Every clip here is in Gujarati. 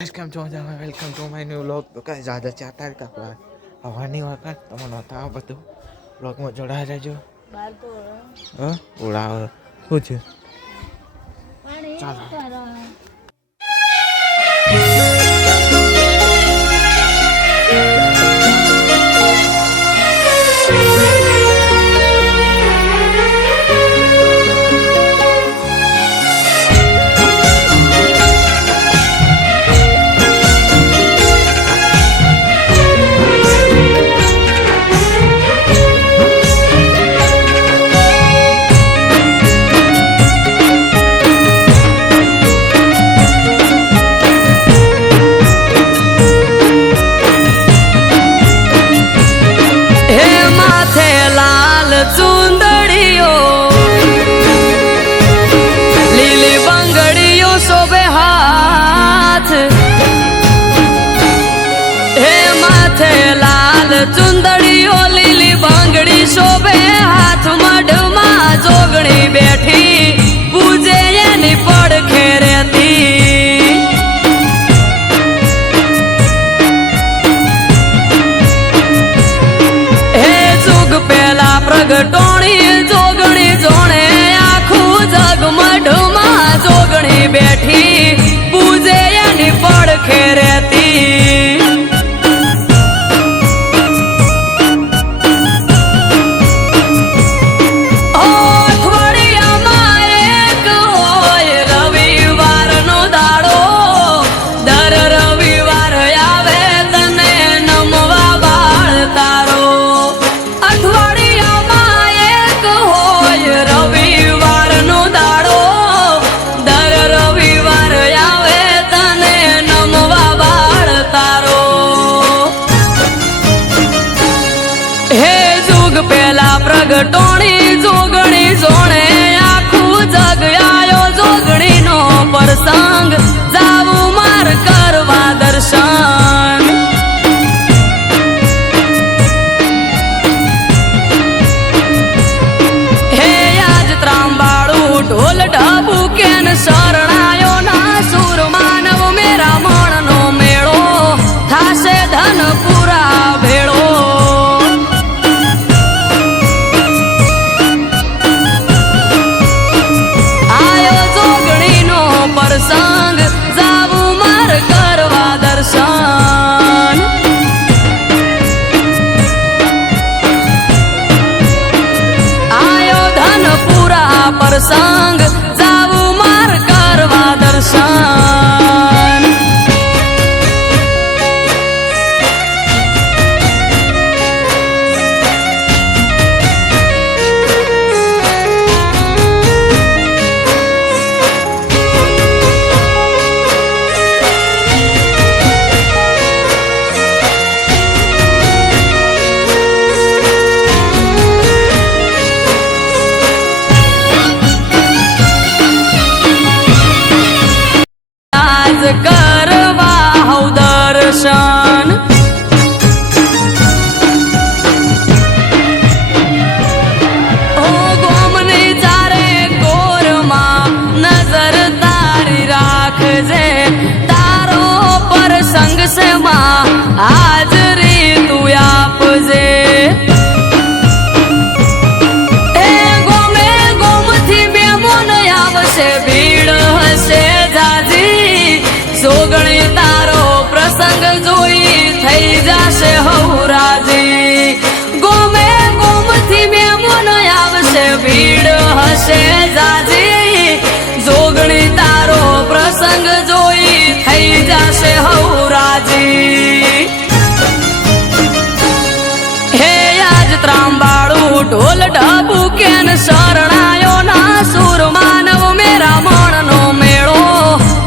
કેમ છો મજામાં? Welcome to my new vlog. તો કાંઈ આજે 4 તારીખ આપણે હવાની વખત તમને તો આ બધું વ્લોગમાં જોડાઈ રહેજો. ઉડાવે શું છે ચાલો. ચુંદડીઓ લીલી બંગડી શોભે હાથ મઢમાં જોગણી બેઠી પૂજે એની પડખે રહેતી. હે જુગ પેલા પ્રગટોણી જોગણી જોણે આખું જગ મઢમાં જોગણી બેઠી પૂજે એની પડખે રહેતી. પ્રગટોણી જોગણી જોણે આખું જગ આયો જોગણી નો પ્રસંગ જાવું માર કરવા દર્શન. હે આજ ત્રાંબાળું ઢોલ ઢબુ કેન શરણાયો ના સુર માનવ મેરા મણનો મેળો થાશે ધન પૂરા ભેળો. સંગ જાવું માર કરવા દર્શન. આયો ધન પૂરા પ્રસંગ જાવું માર કરવા દર્શન. કરવા હઉ દર્શન. ઓ ગોમની ચારે કોરમાં નજર તારી રાખજે તારો પ્રસંગ છે માં હાજરી તું આપજે. એ ગોમે ગોમથી બેમોન આવશે ભીડ હશે જાજી જોગણી તારો પ્રસંગ જોઈ થઈ જશે હૌરાજી. ગોમે ગોમથી મેમોન આવશે ભીડ હશે જાજી જોગણી તારો પ્રસંગ જોઈ થઈ જશે હૌરાજી. હે આજ ત્રાંબાળું ઢોલ ઢબુ કેન શરણાયો ના સુર માનવ મેરા મણનો મેળો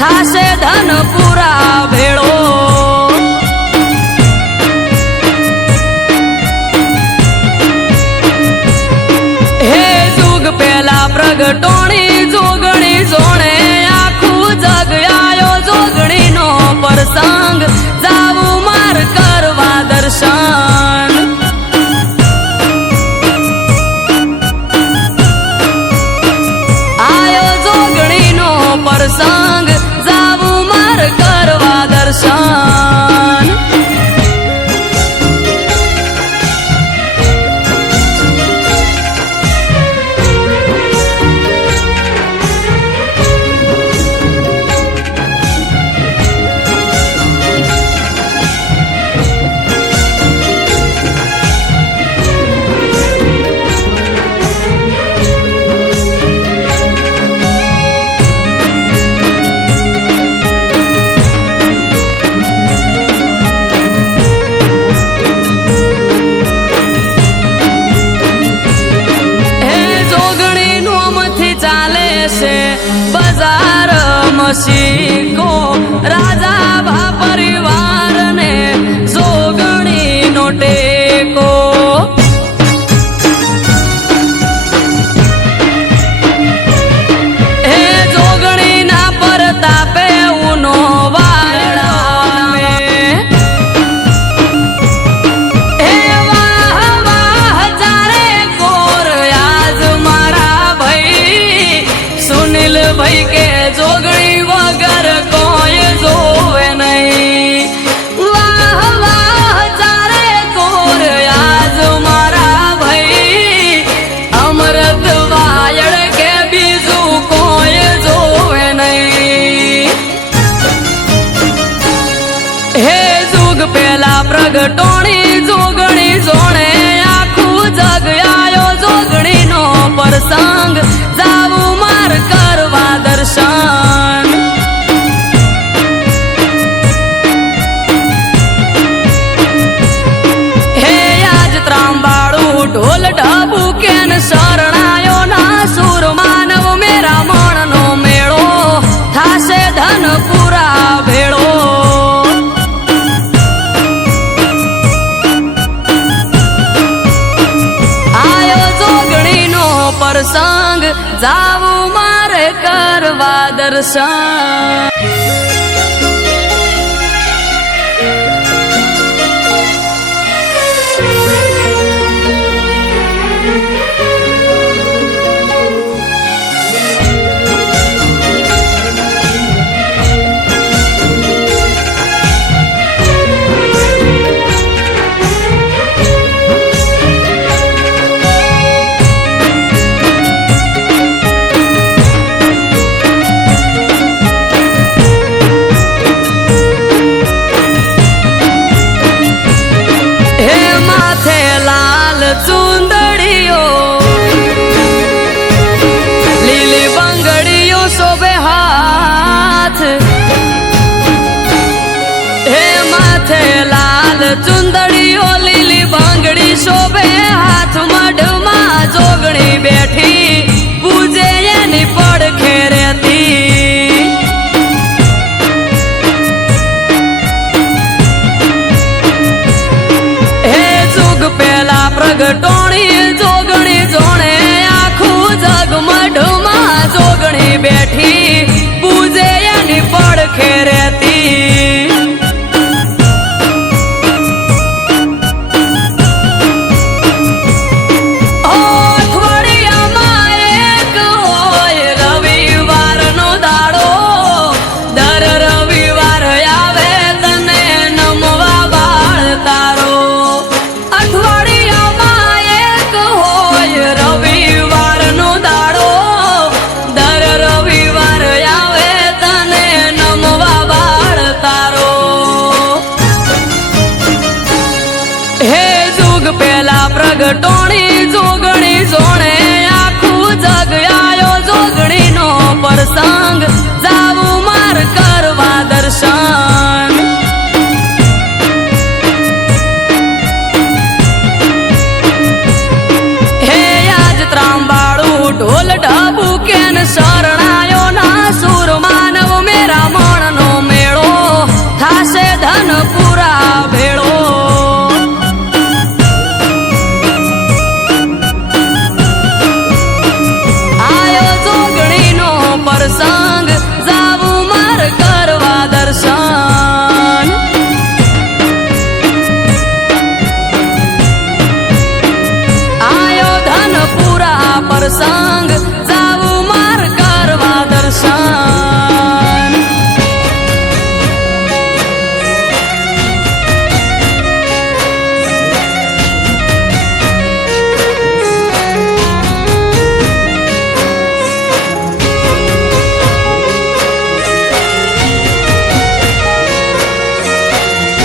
થાશે ધન પૂરા ભેળો. હે જુગ પેલા પ્રગટો પેલા પ્રગટોણી જોગણી જોણે આખું જગ આયો જોગણીનો પ્રસંગ જાવું માર કરવા દર્શન હે આજ ત્રાંબાળું ઢોલ ઢબુ કેન શરણાયો ના સુર માનવ મેરા મણનો મેળો થાશે ધન પૂરા ભેળો પ્રસંગ જાવું મારે કરવા દર્શન ચુંદડીઓ લીલી બંગડીઓ શોભે હાથ હે માથે લાલ ચુંદડીઓ લીલી બંગડી શોભે હાથ મઢમાં જોગણી બેઠી પૂજે એની પડખે રહેતી હે જુગ પેલા પ્રગટોણી જોગણી જોણે આખું જગ મઢમાં જોગણી બેઠી પૂજે એની પડખે રહેતી અઠવાડિયામાં એક હોય રવિવારનો દાડો દર રવિવાર આવે તને નમવા બાળ તારો રવિવારનો દાડો દર રવિવાર આવે તને નમવા બાળ તારો હે જુગ પેલા પ્રગટોણી જોગણી જોણે આખું જગ આયો જોગણીનો પ્રસંગ